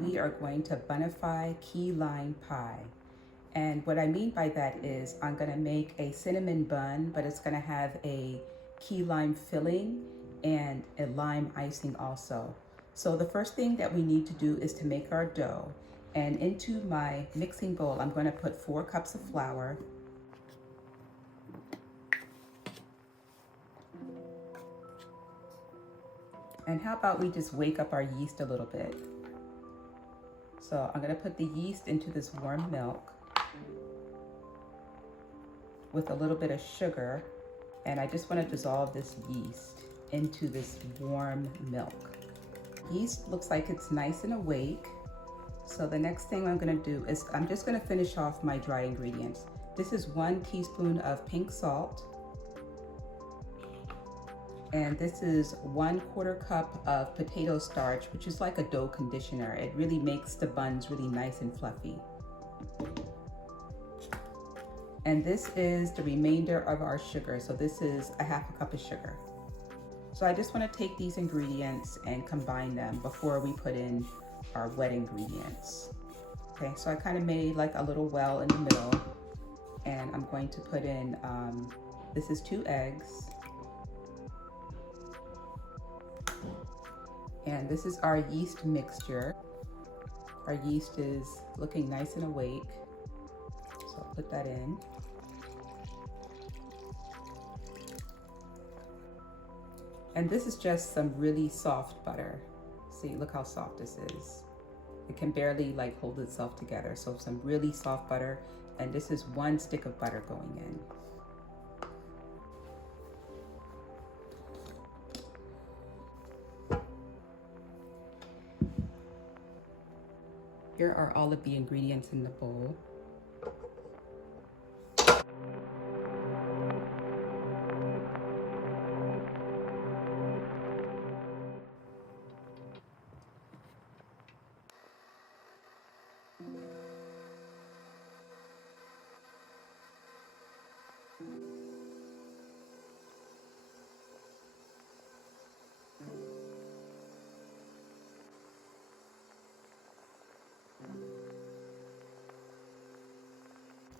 we are going to Bun-I-Fied key lime pie. And what I mean by that is I'm gonna make a cinnamon bun, but it's gonna have a key lime filling and a lime icing also. So the first thing that we need to do is to make our dough. And into my mixing bowl, I'm gonna put 4 cups of flour. And how about we just wake up our yeast a little bit? So I'm gonna put the yeast into this warm milk with a little bit of sugar, and I just want to dissolve this yeast into this warm milk. Yeast looks like it's nice and awake, so the next thing I'm going to do is I'm just going to finish off my dry ingredients. This is 1 teaspoon of pink salt, and this is 1/4 cup of potato starch, which is like a dough conditioner. It really makes the buns really nice and fluffy. And this is the remainder of our sugar. So this is 1/2 cup of sugar. So I just want to take these ingredients and combine them before we put in our wet ingredients. Okay, so I kind of made like a little well in the middle, and I'm going to put in, this is 2 eggs. And this is our yeast mixture. Our yeast is looking nice and awake. So I'll put that in. And this is just some really soft butter. See, look how soft this is. It can barely like hold itself together. So some really soft butter, and this is 1 stick of butter going in. Here are all of the ingredients in the bowl.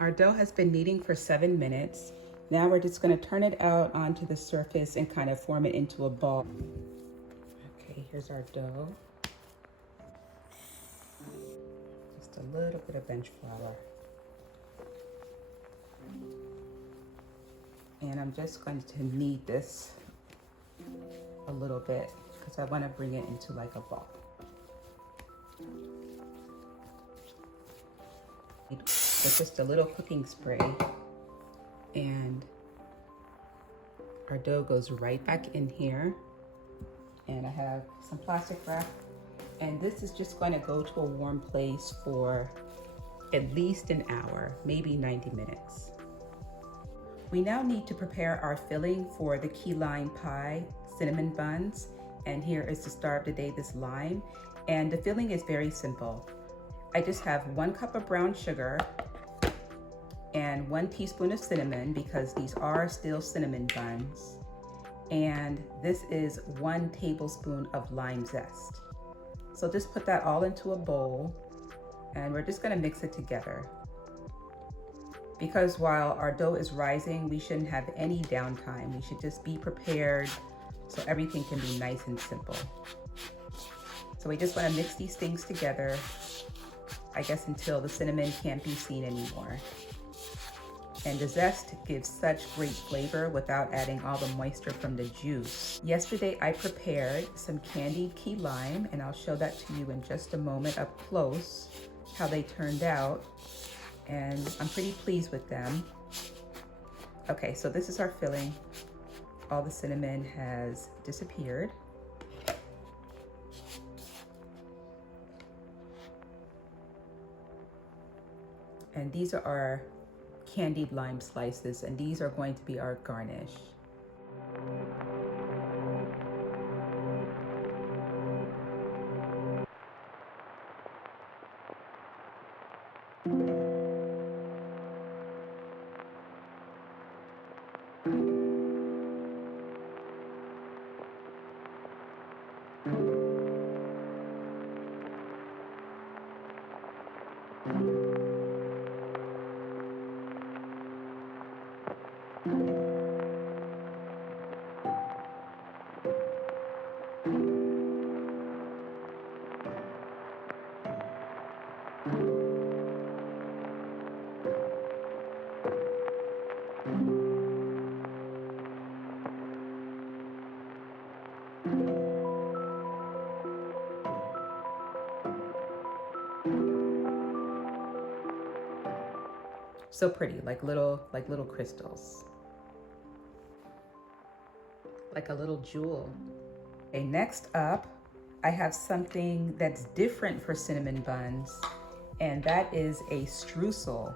Our dough has been kneading for 7 minutes. Now we're just going to turn it out onto the surface and kind of form it into a ball. Okay, here's our dough. Just a little bit of bench flour. And I'm just going to knead this a little bit because I want to bring it into like a ball. With just a little cooking spray, and our dough goes right back in here. And I have some plastic wrap, and this is just going to go to a warm place for at least an hour, maybe 90 minutes. We now need to prepare our filling for the key lime pie cinnamon buns, and here is the star of the day, this lime. And the filling is very simple. I just have 1 cup of brown sugar and 1 teaspoon of cinnamon, because these are still cinnamon buns. And this is 1 tablespoon of lime zest. So just put that all into a bowl, and we're just gonna mix it together. Because while our dough is rising, we shouldn't have any downtime. We should just be prepared so everything can be nice and simple. So we just wanna mix these things together, I guess until the cinnamon can't be seen anymore. And the zest gives such great flavor without adding all the moisture from the juice. Yesterday I prepared some candied key lime, and I'll show that to you in just a moment up close, how they turned out. And I'm pretty pleased with them. Okay, so this is our filling. All the cinnamon has disappeared. And these are our candied lime slices, and these are going to be our garnish. So pretty, like little crystals. Like a little jewel. Okay, next up, I have something that's different for cinnamon buns, and that is a streusel.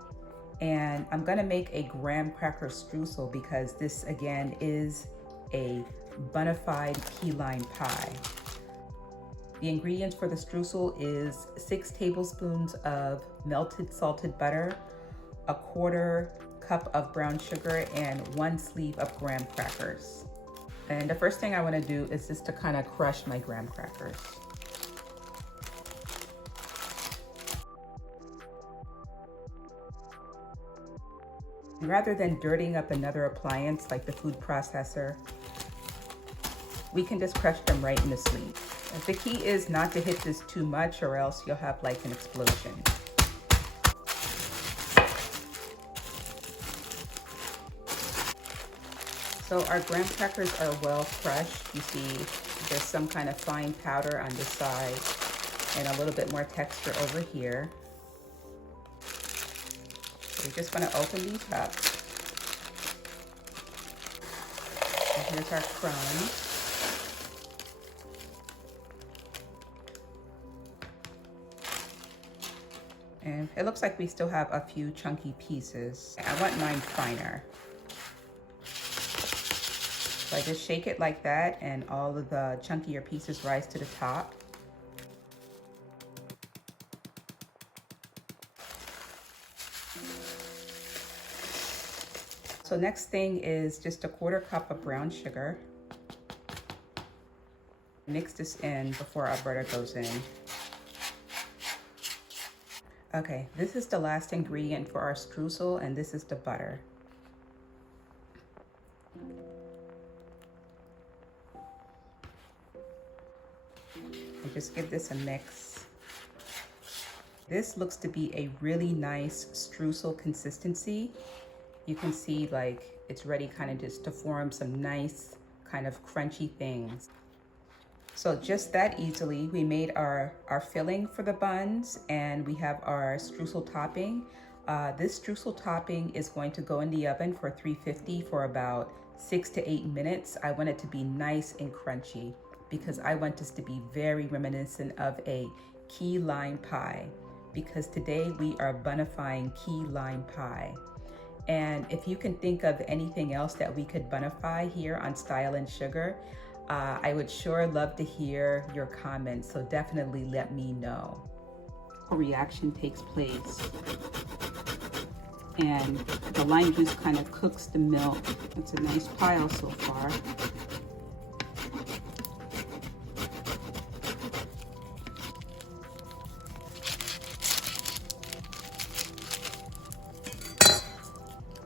And I'm gonna make a graham cracker streusel because this again is a Bun-I-Fied key lime pie. The ingredients for the streusel is 6 tablespoons of melted salted butter, a 1/4 cup of brown sugar, and 1 sleeve of graham crackers. And the first thing I want to do is just to kind of crush my graham crackers. Rather than dirtying up another appliance like the food processor, we can just crush them right in the sleeve. The key is not to hit this too much or else you'll have like an explosion. So our graham crackers are well crushed. You see there's some kind of fine powder on this side and a little bit more texture over here. So we just want to open these up. And here's our crumbs. And it looks like we still have a few chunky pieces. I want mine finer. So I just shake it like that and all of the chunkier pieces rise to the top. So next thing is just a 1/4 cup of brown sugar. Mix this in before our butter goes in. Okay, this is the last ingredient for our streusel, and this is the butter. And just give this a mix. This looks to be a really nice streusel consistency. You can see like it's ready kind of just to form some nice kind of crunchy things. So just that easily, we made our filling for the buns, and we have our streusel topping. This streusel topping is going to go in the oven for 350 for about 6 to 8 minutes. I want it to be nice and crunchy because I want this to be very reminiscent of a key lime pie, because today we are Bun-I-Fying key lime pie. And if you can think of anything else that we could Bun-I-Fy here on Style and Sugar, I would sure love to hear your comments, so definitely let me know. A reaction takes place, and the lime juice kind of cooks the milk. It's a nice pile so far.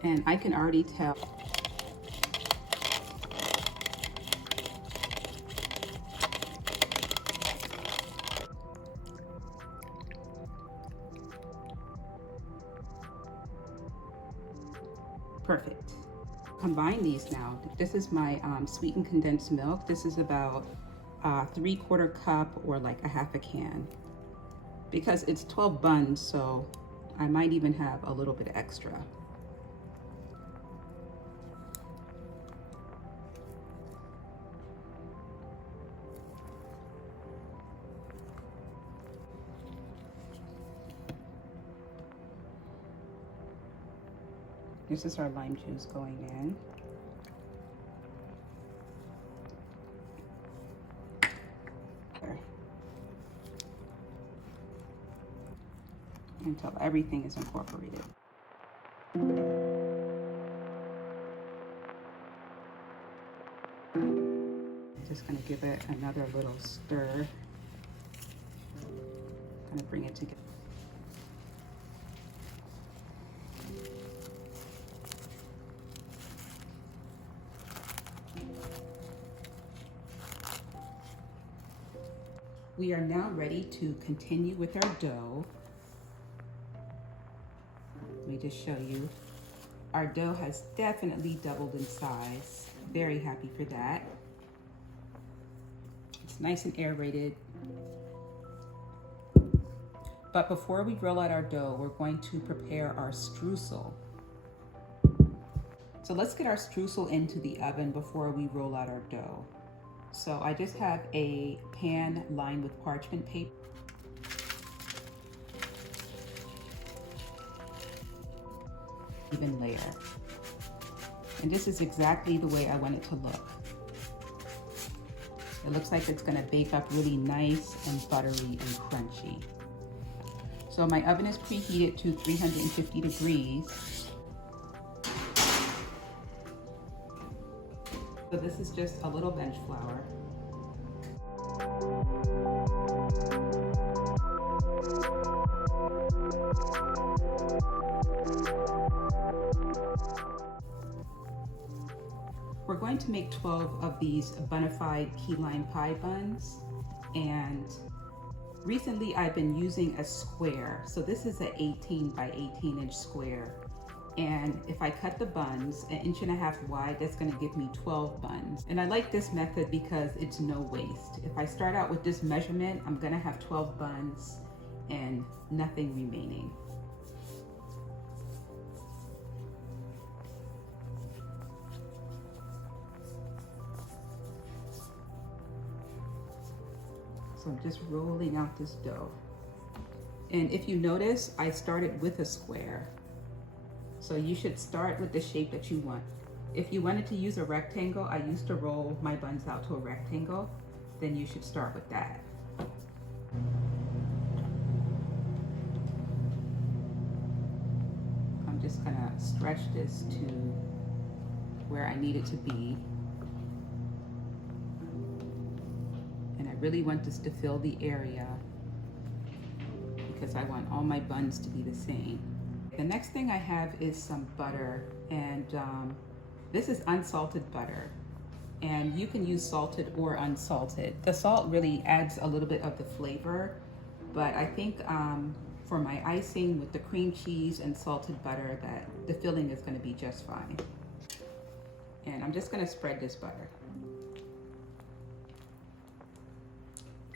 And I can already tell perfect. Combine these now. This is my sweetened condensed milk. This is about 3/4 cup or like a 1/2 can, because it's 12 buns, so I might even have a little bit extra. This is our lime juice going in. There. Until everything is incorporated. Just gonna give it another little stir. Kind of bring it together. We are now ready to continue with our dough. Let me just show you. Our dough has definitely doubled in size. Very happy for that. It's nice and aerated. But before we roll out our dough, we're going to prepare our streusel. So let's get our streusel into the oven before we roll out our dough. So I just have a pan lined with parchment paper. Even layer. And this is exactly the way I want it to look. It looks like it's gonna bake up really nice and buttery and crunchy. So my oven is preheated to 350 degrees. So this is just a little bench flour. We're going to make 12 of these Bun-I-Fied key lime pie buns, and recently I've been using a square. So this is an 18 by 18 inch square. And if I cut the buns 1.5 inches wide, that's gonna give me 12 buns. And I like this method because it's no waste. If I start out with this measurement, I'm gonna have 12 buns and nothing remaining. So I'm just rolling out this dough. And if you notice, I started with a square. So you should start with the shape that you want. If you wanted to use a rectangle, I used to roll my buns out to a rectangle, then you should start with that. I'm just gonna stretch this to where I need it to be. Really want this to fill the area because I want all my buns to be the same. The next thing I have is some butter, and this is unsalted butter, and you can use salted or unsalted. The salt really adds a little bit of the flavor, but I think for my icing with the cream cheese and salted butter, that the filling is going to be just fine. And I'm just going to spread this butter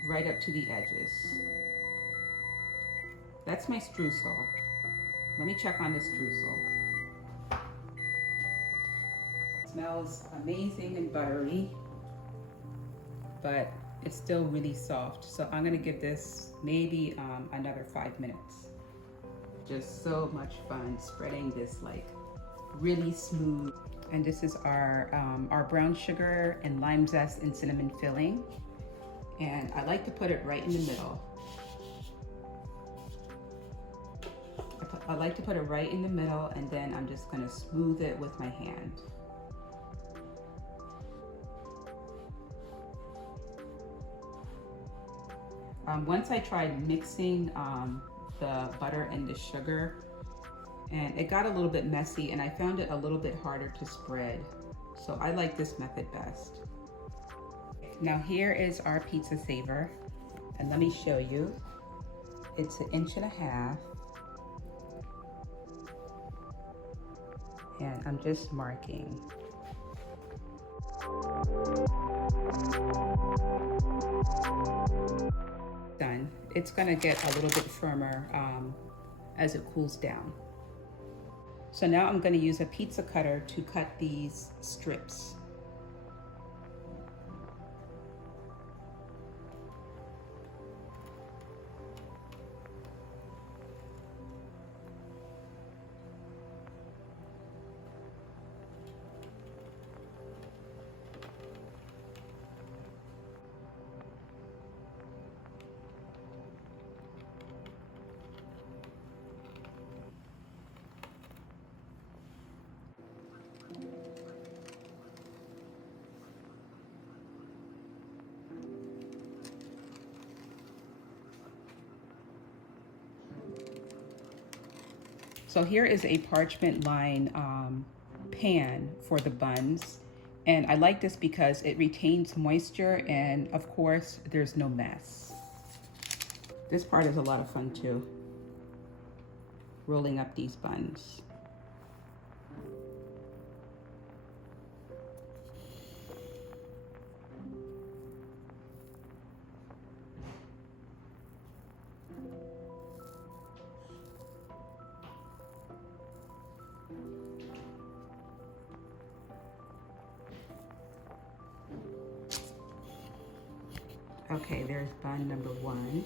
right up to the edges. That's my streusel. Let me check on the streusel. It smells amazing and buttery, but it's still really soft. So I'm gonna give this maybe another 5 minutes. Just so much fun spreading this like really smooth. And this is our brown sugar and lime zest and cinnamon filling. And I like to put it right in the middle. I like to put it right in the middle, and then I'm just gonna smooth it with my hand. Once I tried mixing the butter and the sugar, and it got a little bit messy, and I found it a little bit harder to spread. So I like this method best. Now here is our pizza saver, and let me show you. It's 1.5 inches, and I'm just marking. Done. It's gonna get a little bit firmer as it cools down. So now I'm gonna use a pizza cutter to cut these strips. So here is a parchment line pan for the buns. And I like this because it retains moisture, and of course, there's no mess. This part is a lot of fun too, rolling up these buns. Okay, there's bun number 1.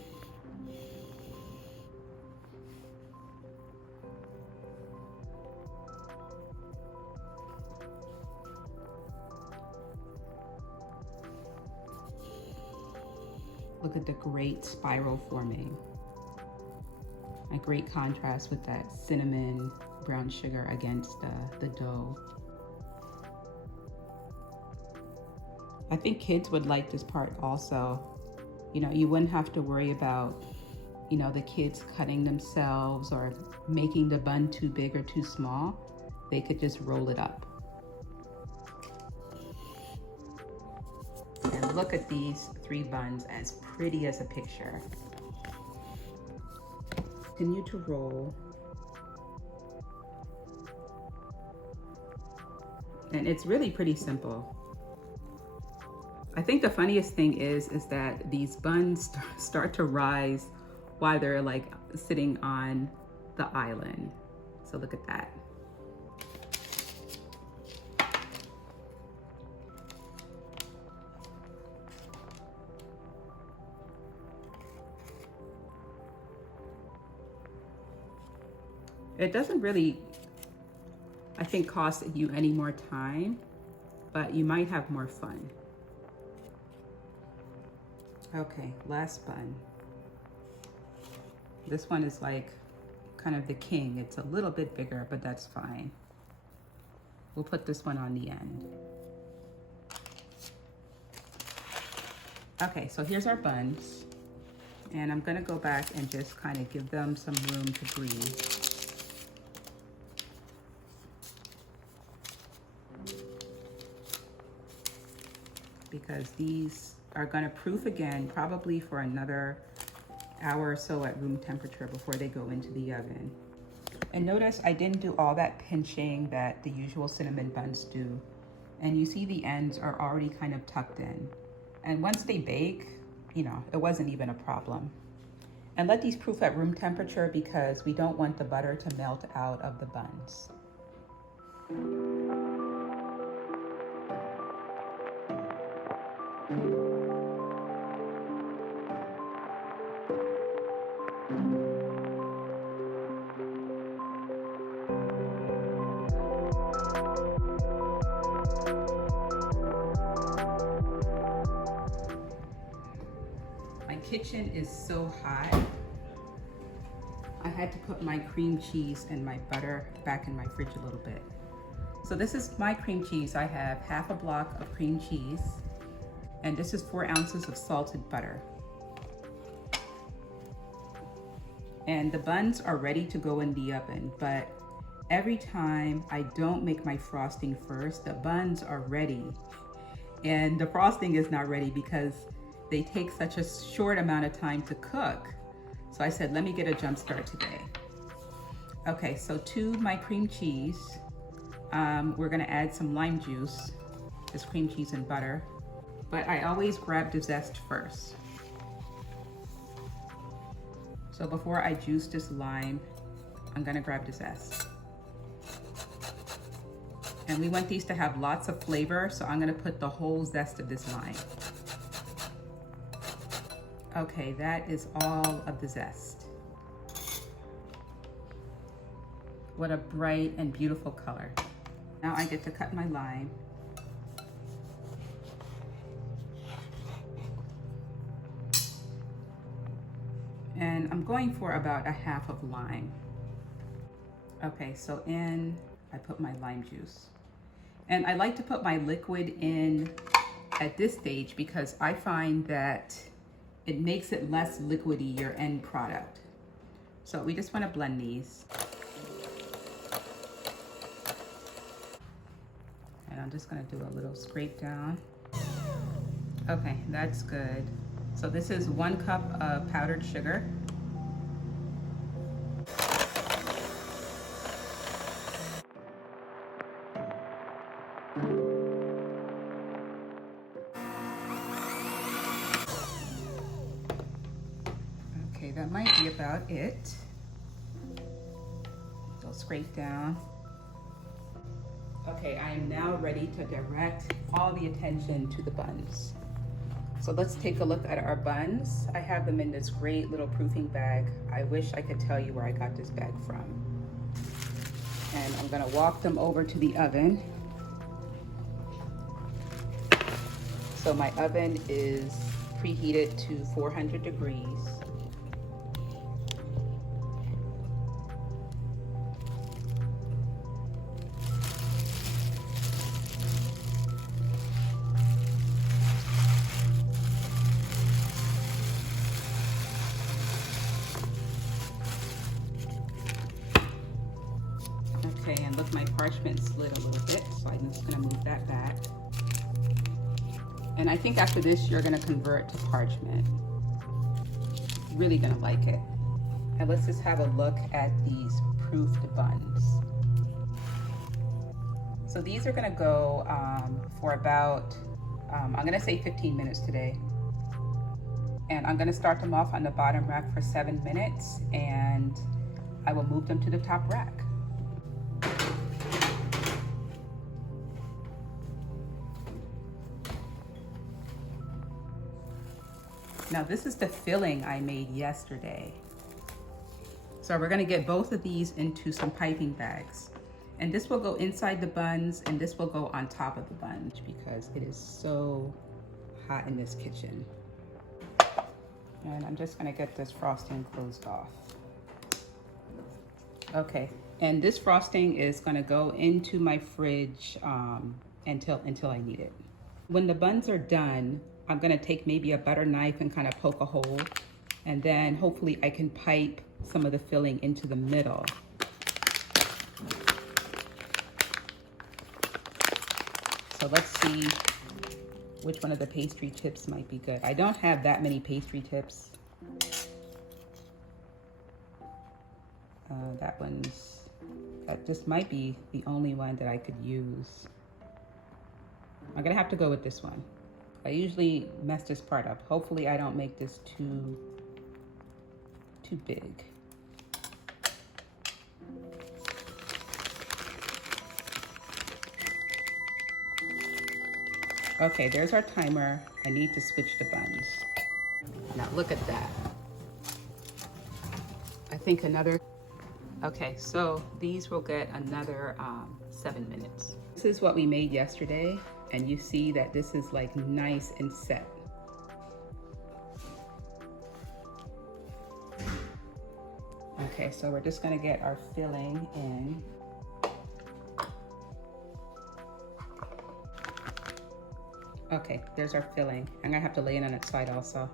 Look at the great spiral forming. A great contrast with that cinnamon brown sugar against the dough. I think kids would like this part also. You know, you wouldn't have to worry about, you know, the kids cutting themselves or making the bun too big or too small. They could just roll it up. And look at these 3 buns, as pretty as a picture. Continue to roll. And it's really pretty simple. I think the funniest thing is that these buns start to rise while they're like sitting on the island. So look at that. It doesn't really, I think, cost you any more time, but you might have more fun. Okay, last bun. This one is like kind of the king. It's a little bit bigger, but that's fine. We'll put this one on the end. Okay, so here's our buns. And I'm gonna go back and just kind of give them some room to breathe. Because these are gonna proof again, probably for another hour or so at room temperature before they go into the oven. And notice I didn't do all that pinching that the usual cinnamon buns do. And you see the ends are already kind of tucked in. And once they bake, you know, it wasn't even a problem. And let these proof at room temperature because we don't want the butter to melt out of the buns. Kitchen is so hot. I had to put my cream cheese and my butter back in my fridge a little bit. So this is my cream cheese. I have half a block of cream cheese, and this is 4 ounces of salted butter. And the buns are ready to go in the oven, but every time I don't make my frosting first, the buns are ready. And the frosting is not ready because they take such a short amount of time to cook. So I said, let me get a jump start today. Okay, so to my cream cheese, we're gonna add some lime juice, this cream cheese and butter, but I always grab the zest first. So before I juice this lime, I'm gonna grab the zest. And we want these to have lots of flavor, so I'm gonna put the whole zest of this lime. Okay, that is all of the zest. What a bright and beautiful color. Now I get to cut my lime. And I'm going for about a half of lime. Okay, so in, I put my lime juice. And I like to put my liquid in at this stage because I find that it makes it less liquidy, your end product. So we just want to blend these. And I'm just going to do a little scrape down. Okay, that's good. So this is 1 cup of powdered sugar. that might be about it. So scrape down. Okay, I am now ready to direct all the attention to the buns. So let's take a look at our buns. I have them in this great little proofing bag. I wish I could tell you where I got this bag from. And I'm gonna walk them over to the oven. So my oven is preheated to 400 degrees. Okay, and look, my parchment slid a little bit, so I'm just gonna move that back. And I think after this, you're gonna convert to parchment. Really gonna like it. And let's just have a look at these proofed buns. So these are gonna go for about, I'm gonna say 15 minutes today. And I'm gonna start them off on the bottom rack for 7 minutes, and I will move them to the top rack. Now this is the filling I made yesterday. So we're gonna get both of these into some piping bags. And this will go inside the buns, and this will go on top of the buns because it is so hot in this kitchen. And I'm just gonna get this frosting closed off. Okay, and this frosting is gonna go into my fridge until I need it. When the buns are done, I'm gonna take maybe a butter knife and kind of poke a hole, and then hopefully I can pipe some of the filling into the middle. So let's see which one of the pastry tips might be good. I don't have that many pastry tips. This might be the only one that I could use. I'm gonna have to go with this one. I usually mess this part up. Hopefully I don't make this too big. Okay, there's our timer. I need to switch the buns. Now look at that. I think okay, so these will get another 7 minutes. This is what we made yesterday, and you see that this is like nice and set. Okay, so we're just gonna get our filling in. Okay, there's our filling. I'm gonna have to lay it on its side also.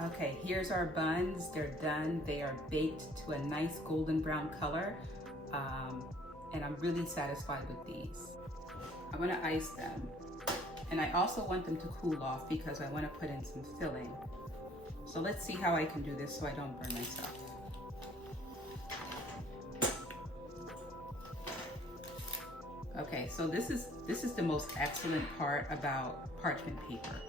Okay, here's our buns. They're done. They are baked to a nice golden brown color. And I'm really satisfied with these. I'm gonna ice them. And I also want them to cool off because I wanna put in some filling. So let's see how I can do this so I don't burn myself. Okay, so this is the most excellent part about parchment paper.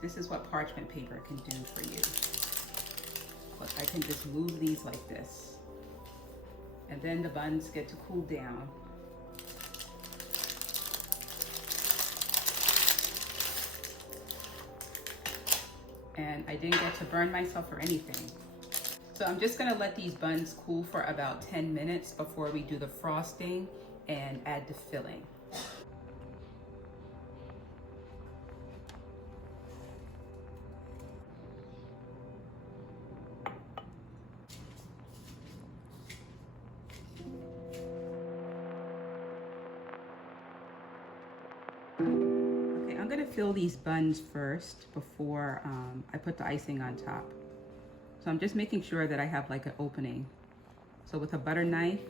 This is what parchment paper can do for you. Look, I can just move these like this. And then the buns get to cool down. And I didn't get to burn myself or anything. So I'm just gonna let these buns cool for about 10 minutes before we do the frosting and add the filling. Okay, I'm gonna fill these buns first before I put the icing on top. So I'm just making sure that I have like an opening. So with a butter knife.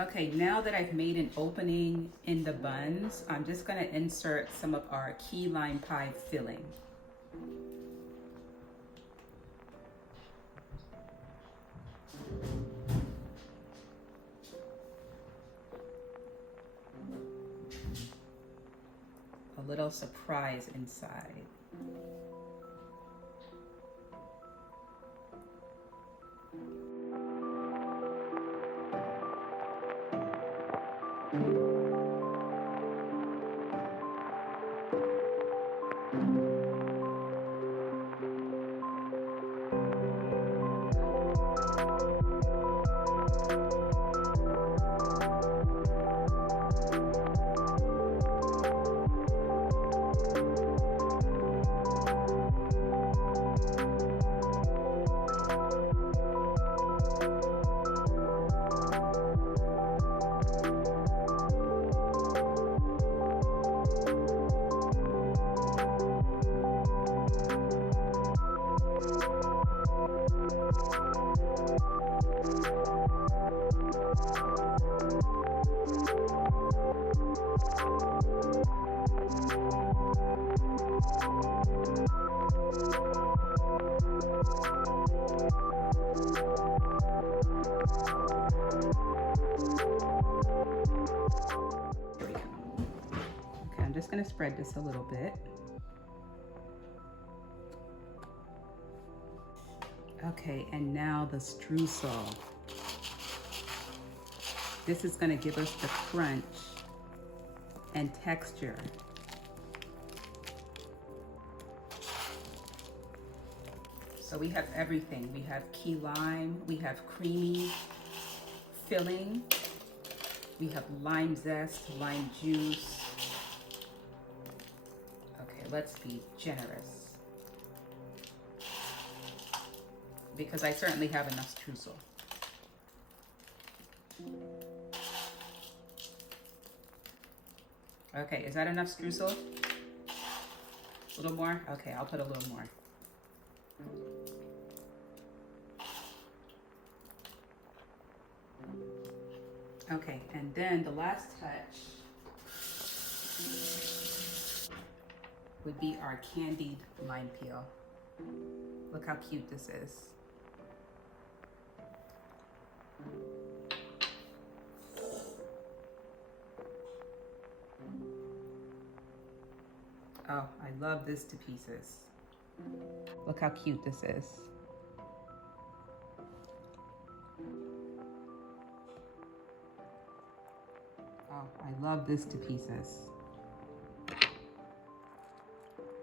Okay, now that I've made an opening in the buns, I'm just gonna insert some of our key lime pie filling. a little surprise inside. I'm just going to spread this a little bit. Okay, and now the streusel. This is going to give us the crunch and texture. So we have everything. We have key lime, we have creamy filling, we have lime zest, lime juice. Okay, let's be generous, because I certainly have enough streusel. Okay, is that enough streusel? A little more? Okay, I'll put a little more. Okay, and then the last touch would be our candied lime peel. Look how cute this is. Oh, I love this to pieces. Look how cute this is. Oh, I love this to pieces.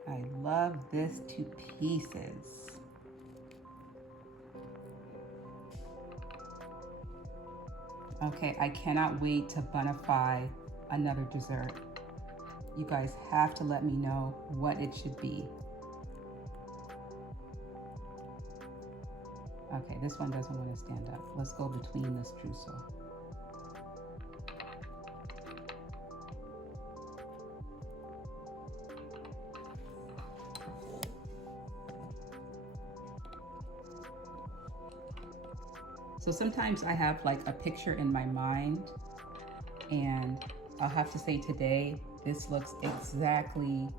I love this to pieces. Okay, I cannot wait to Bun-I-Fied another dessert. You guys have to let me know what it should be. Okay, this one doesn't want to stand up. Let's go between the streusel. So sometimes I have like a picture in my mind, and I'll have to say today, this looks exactly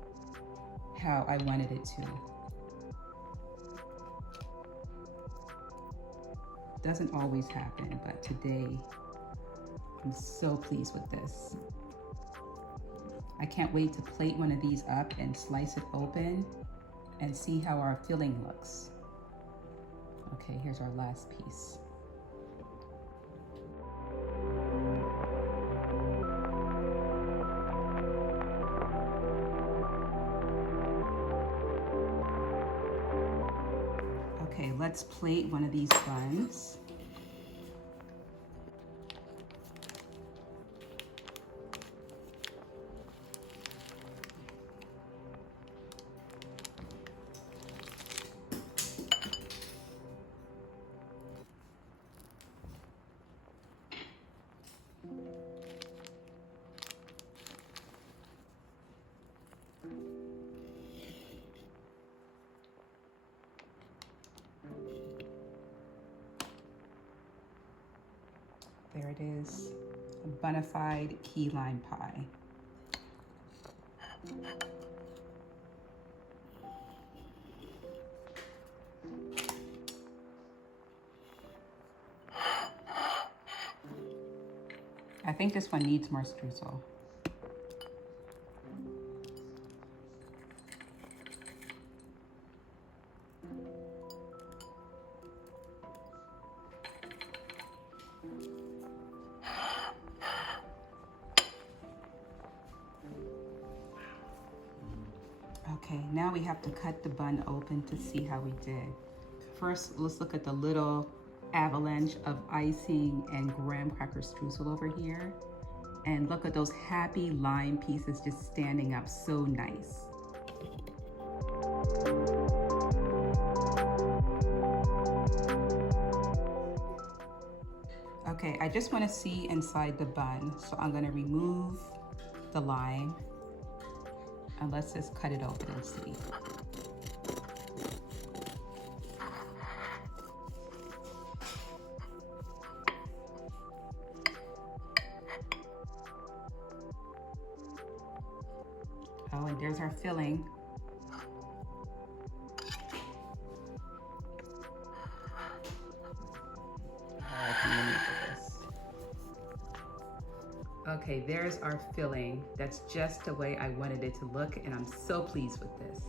how I wanted it to. Doesn't always happen, but today I'm so pleased with this. I can't wait to plate one of these up and slice it open and see how our filling looks. Okay, here's our last piece. Okay, let's plate one of these buns. There it is, a Bun-I-Fied key lime pie. I think this one needs more streusel. Okay, now we have to cut the bun open to see how we did. First, let's look at the little avalanche of icing and graham cracker streusel over here. And look at those happy lime pieces just standing up so nice. Okay, I just want to see inside the bun, so I'm going to remove the lime and let's just cut it open and see. Oh, and there's our filling. Okay, there's our filling. That's just the way I wanted it to look, and I'm so pleased with this.